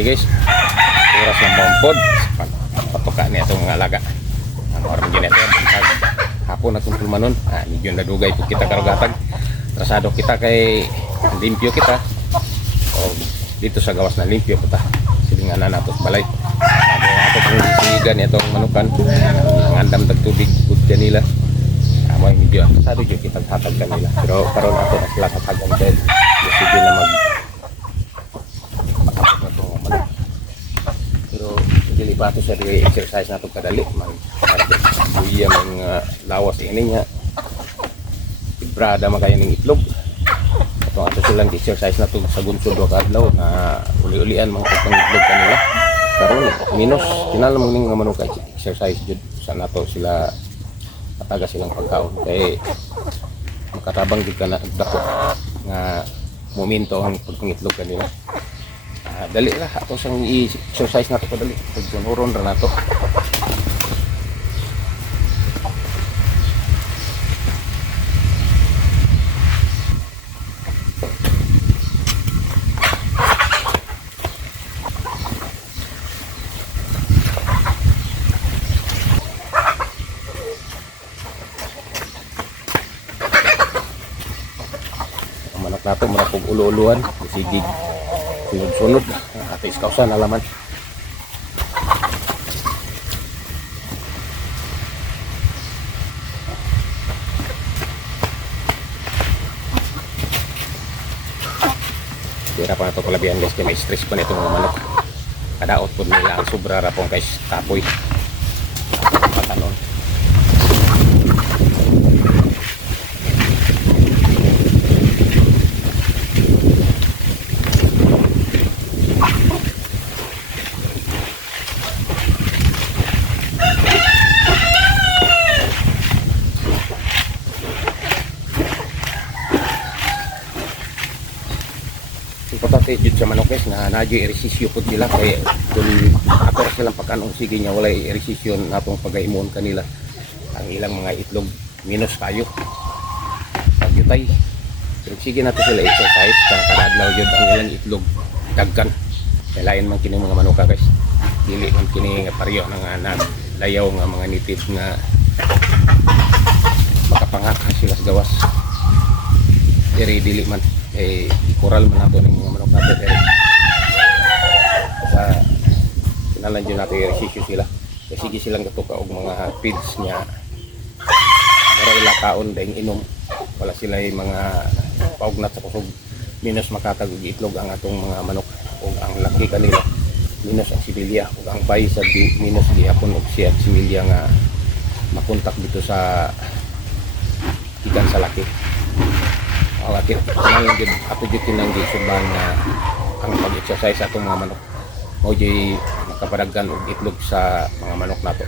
Okay guys, oras ng mampod patuka niya itong mga alaga. Ang oras ng ginito hapon na tungkol manon, medyo nadugay po kita karugatag. Trasado kita kay limpyo kita o dito sa gawas na limpyo po ta silinganan nato sa balay. Ato pong sisigan itong manukan nangandam tagtubig kudya nila. May medyo trasado dyan kita hatag kanila, pero karon ato na sila hatagan dahil sige na mag bato sa exercise na itong kadali buya mga lawas ini niya ibrada makaya ng itlog itong ato silang exercise na itong sa gunsod o kadlaw na uli-ulian mga pagpang itlog kanila karon minus tinalamang ng mga manok exercise jud sa nato sila pataga silang pagkaon kay makatabang di ka na dako nga momento ang pagpang itlog kanila. Dali lah ato sang i-exercise nato padali pagpunuron ra nato. Ang manok nato marapog ulo-uluan sigig sunod-sunod at iskausan alaman. Kira pa na ito kalabihan guys kaya may stress pa nitong mga manok. Kadaot po nila ang sobra rapong guys kapoy patanon. Importante jud sa manok guys na nadyo eresisyo pud nila kay kung ato ra silang pagkanong sige nya walay eresisyon natong pagaimon kanila ang ilang mga itlog minus kayo pagyutay pero sige nato sila exercise kana kada adlaw jud ang ilang itlog dagkan kay lain man kini mga manok guys dili man kini nga paryo nga layaw nga mga native nga makapangaka sila sa gawas dili man ikural man nato ng mga manok nato sa kinalan dyan nato i-resisyo sila kasi sige silang katuka og mga feeds niya para ilakaon dahil inom wala sila yung mga paugnat sa kusog minus makatag og itlog ang atong mga manok o ang laki kanila minus ang sibilya o ang bay sa minus gihapon og siya similya nga makontak dito sa ikan sa laki awakit nang gid ato jud kinang gisuban na ang pag-exercise atong mga manok mo jay makapadaggan og itlog sa mga manok nato.